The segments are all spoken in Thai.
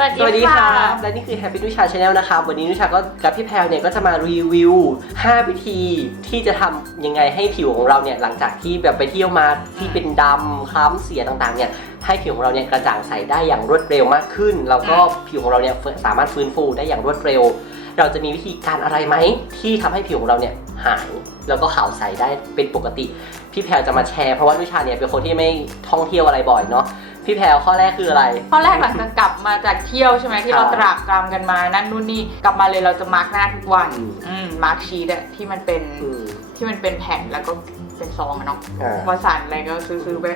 วัสดีสวัสดีคค่ะรับ และนี่คือ Happy นุชา Channel นะครับ วันนี้นุชาก็กับพี่แพรเนี่ยก็จะมารีวิว 5 วิธีที่จะทำยังไงให้ผิวของเราเนี่ยหลังจากที่แบบไปเที่ยวมาที่เป็นดำคล้ำเสียต่างๆเนี่ยให้ผิวของเราเนี่ยกระจ่างใสได้อย่างรวดเร็วมากขึ้น แล้วก็ผิวของเราเนี่ยสามารถฟื้นฟูได้อย่างรวดเร็ว เราจะมีวิธีการอะไรไหมที่ทำให้ผิวของเราเนี่ย หายแล้วก็ขาวใสได้เป็นปกติ พี่แพรจะมาแชร์เพราะว่านุชาเนี่ยเป็นคนที่ไม่ท่องเที่ยวอะไรบ่อยเนาะพี่แพรข้อแรกคืออะไร ข้อแรกหลังจากกลับมาจากเที่ยวใช่ไหมที่เราครับตรากตรำกันมานั่นนู่นนี่กลับมาเลยเราจะมาร์กหน้าทุกวันอืมอืมมาร์กชีตอะที่มันเป็นอืมที่มันเป็นแผ่นแล้วก็ เป็นซองอะเนาะอ่า วสันอะไรก็ซื้อๆไป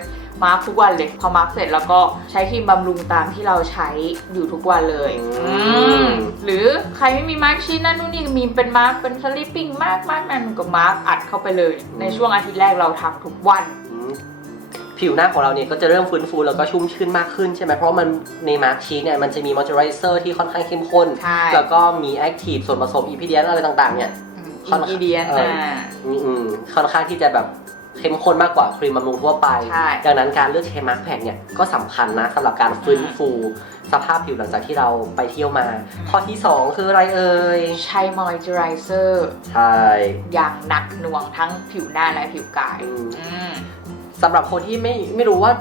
มาร์กทุกวันเลย พอมาร์กเสร็จแล้วก็ใช้ครีมบำรุงตามที่เราใช้อยู่ทุกวันเลย อืมอืมหรือใครไม่มีมาร์กชีตนั่นนู่นนี่มีเป็นมาร์กเป็นสลิปปิ้งมาร์กมาร์กนั่นก็มาร์กอัดเข้าไปเลย ในช่วงอาทิตย์แรกเราทำทุกวัน อืมผิวหน้าของเราเนี่ยก็จะเริ่มฟื้นฟูแล้วก็ชุ่มชื้นมากขึ้นใช่ไหมเพราะว่ามันในมาร์คชีสเนี่ยมันจะมีมอยเจอไรเซอร์ที่ค่อนข้างเข้มข้น ใช่ แล้วก็มีแอคทีฟส่วนผสมอีพีเดียนอะไรต่างๆเนี่ย อินกิเดียนเออมีอืมค่อนข้างที่จะแบบเข้มข้นมากกว่าครีมบำรุงทั่วไป ใช่ดังนั้นการเลือกใช้มาร์คแผ่นเนี่ยก็สำคัญนะสำหรับการฟื้นฟู สภาพผิวหลังจากที่เราไปเที่ยวมาข้อที่ 2 คืออะไรเอ่ยใช้มอยเจอไรเซอร์ใช่อย่างหนักหน่วงทั้งผิวหน้าและผิวกาย อืมอืม สำหรับคนที่ไม่ไม่รู้ว่า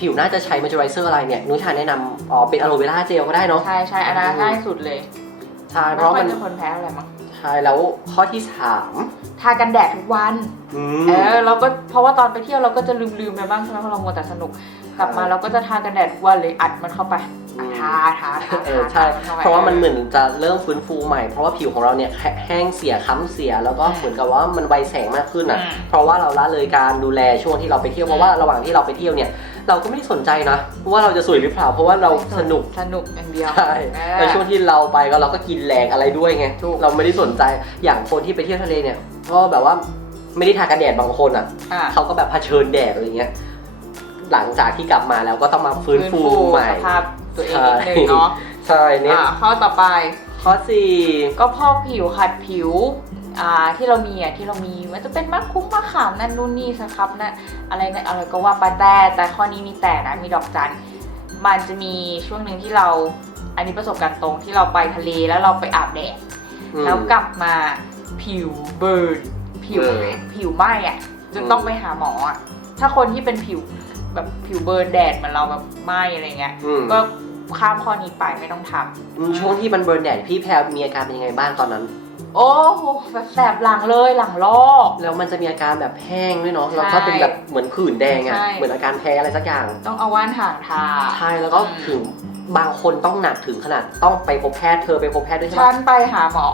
ผิวหน้าจะใช้มอยเจอไรเซอร์อะไรเนี่ยนุชาแนะนำอ๋อเป็นอะโลเวราเจลก็ได้เนาะ ใช่ใช่อันนั้นง่ายสุดเลยใช่เพไม่ราะค่อมัยนจะคนแพ้อะไรมั้งใช่แล้วข้อที่สามทากันแดดทุกวัน อืเอมอเราก็เพราะว่าตอนไปเที่ยวเราก็จะลืมลืมๆไปบ้างใช่ไหมเพราะเรามัวแต่สนุก กลับมาเราก็จะทากันแดดทุกวันเลยอัดมันเข้าไปอะทาทาทาเออทาใช่ทาข้ไป เพราะว่ามันเหมือนจะเริ่มฟื้นฟูใหม่ เพราะว่าผิวของเราเนี่ยแหแห้งเสียค้ำเสีย แล้วก็อืมเหมือนกับว่ามันไวแสงมากขึ้นอะ อืมเพราะว่าเราละเลยการดูแลช่วงที่เราไปเที่ยว เพราะว่าระหว่างที่เราไปเที่ยวเนี่ย เราก็ไม่ได้สนใจนะว่าเราจะสวยหรือเปล่าเพราะว่าเราสนุกสนุกอย่างเดียวใช่เออในช่วงที่เราไปก็เราก็กินแรงอะไรด้วยไงถูกเราไม่ได้สนใจอย่างคนที่ไปเที่ยวทะเลเนี่ยก็แบบว่าไม่ได้ทากันแดดบางคนอะอะเขาก็แบบเผชิญแดดอะไรเงี้ยหลังจากที่กลับมาแล้วก็ต้องมาฟื้นฟูใหม่สภาพตัวเองนิดนึงเนาะใช่เนี่ยอะข้อต่อไป ข้อสี่ก็พอกผิวขัดผิวอ่าที่เรามีอะที่เรามีมันจะเป็นมะคุ้มมะขามนั่นนู่นนี่สครับนะอะไรนะอะไรก็ว่าไปแต่แต่ข้อนี้มีแต่นะมีดอกจันมันจะมีช่วงหนึ่งที่เรา อันนี้ประสบการณ์ตรงที่เราไปทะเลแล้วเราไปอาบแดดอืมแล้วกลับมาผิวเบิร์นผิวเบิร์นผิวไหม้อะจนต้องอืมไปหาหมออะถ้าคนที่เป็นผิวแบบผิวเบิร์นแดดเหมือนเราแบบไหม้อะไรเงี้ยอืมก็ ข้ามข้อนี้ไปไม่ต้องทำ อืมช่วงที่มันเบิร์นแดดพี่แพรมีอาการเป็นยังไงบ้างตอนนั้น โอ้โหแบบแสบหลังเลยหลังลอก แล้วมันจะมีอาการแบบแห้งด้วยเนาะใช่แล้วก็เป็นแบบเหมือนผื่นแดงอะใช่ เหมือนอาการแพ้อะไรสักอย่าง ต้องเอาว่านห่างทา ใช่แล้วก็อืมถึง บางคนต้องหนักถึงขนาดต้องไปพบแพทย์เธอไปพบแพทย์ด้วยใช่ไหม ฉันไปหาหมอ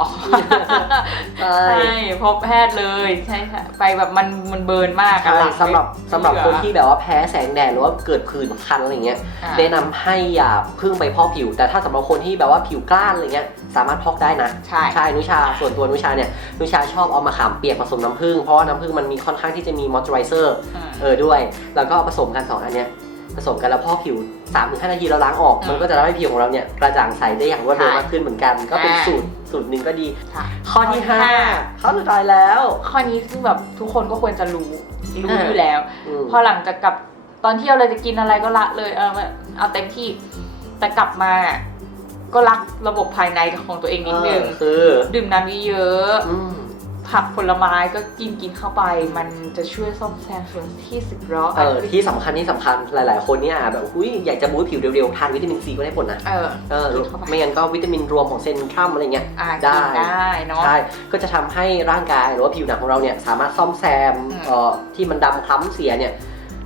ใช่ใช่พบแพทย์เลยใช่ค่ะไปแบบมันมันเบิร์นมากอะใช่หลังสำหรับไม่สำหรับเหลือคนที่แบบว่าแพ้แสงแดดหรือว่าเกิดผื่นคันอะไรเงี้ยอะแนะนำให้อย่าเพึ่งไปพอกผิว แต่ถ้าสำหรับคนที่แบบว่าผิวกล้านอะไรเงี้ยสามารถพอกได้นะ ใช่ ใช่นุชาส่วนตัวนุชาเนี่ยนุชาชอบเอามาขามเปียกผสมน้ำผึ้งเพราะว่าน้ำผึ้งมันมีค่อนข้างที่จะมีมอยเจอไรเซอร์ อืม เออด้วย แล้วก็ผสมกันสองอันเนี้ย ผสมกันแล้วพอกผิว3าถึงห้านาทีเราล้างออก อืมมันก็จะทำให้ผิวของเราเนี่ยกระจ่างใสได้อย่างรวดเร็วใช่มากขึ้นเหมือนกัน ก็เป็นอ่า สูตรสูตรหนึ่งก็ดี ค่ะ ข้อที่ข้อที่ห้า5ข้อสุดท้ายแล้วข้อนี้ซึ่งแบบทุกคนก็ควรจะรู้รู้อ่าอยู่แล้ว อืม พอหลังจากกลับตอนเที่ยวเราจะกินอะไรก็ละเลยเออเอาเต็มที่แต่กลับมา ก็รักระบบภายในของตัวเองนิดนึง เออคือดื่มน้ำเยอะๆอืม ผักผลไม้ก็กินกินเข้าไป มันจะช่วยซ่อมแซมส่วนที่สึกหรอเออที่สำคัญที่สำคัญหลาย ๆ คนเนี่ยแบบอุ้ยอยากจะบู๊ผิวเร็ว ๆ ทานวิตามินซีก็ได้ผลนะ เออเออ กินเข้าไปไม่งั้นก็วิตามินรวมของเซนทรัมอะไรเงี้ย อ่าได้กินได้เนาะ ใช่ ก็จะทำให้ร่างกายหรือว่าผิวหนังของเราเนี่ยสามารถซ่อมแซมอืมเอ่อที่มันดำคล้ำเสียเนี่ย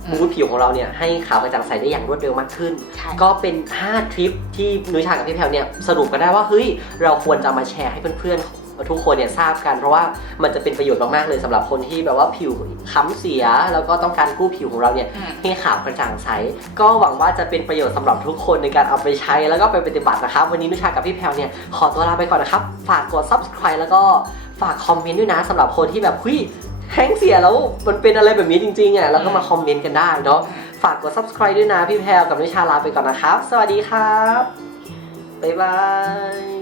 อืม บูทผิวของเราเนี่ยให้ขาวกระจ่างใสได้อย่างรวดเร็วมากขึ้น ใช่ ก็เป็น 5 ทริปที่นุ้ยชากับพี่แพลวเนี่ยสรุปกันได้ว่าเฮ้ยเราควรจะมาแชร์ให้เพื่อนๆ ทุกคนเนี่ยทราบกัน เพราะว่ามันจะเป็นประโยชน์มากๆเลยสำหรับคนที่แบบว่าผิวค้ำเสีย แล้วก็ต้องการกู้ผิวของเราเนี่ยอืมให้ขาวกระจ่างใสก็หวังว่าจะเป็นประโยชน์สำหรับทุกคนในการเอาไปใช้แล้วก็ไปปฏิบัตินะครับ วันนี้นุชากับพี่แพลวเนี่ยขอตัวลาไปก่อนนะครับ ฝากกด subscribe แล้วก็ฝากคอมเมนต์ด้วยนะสำหรับคนที่แบบคุยแห้งเสียแล้วมันเป็นอะไรแบบนี้จริงๆอะแล้วก็มาคอมเมนต์กันได้เนาะฝากกด subscribe ด้วยนะพี่แพรวกับนิชาลาไปก่อนนะครับ สวัสดีครับบ๊ายบาย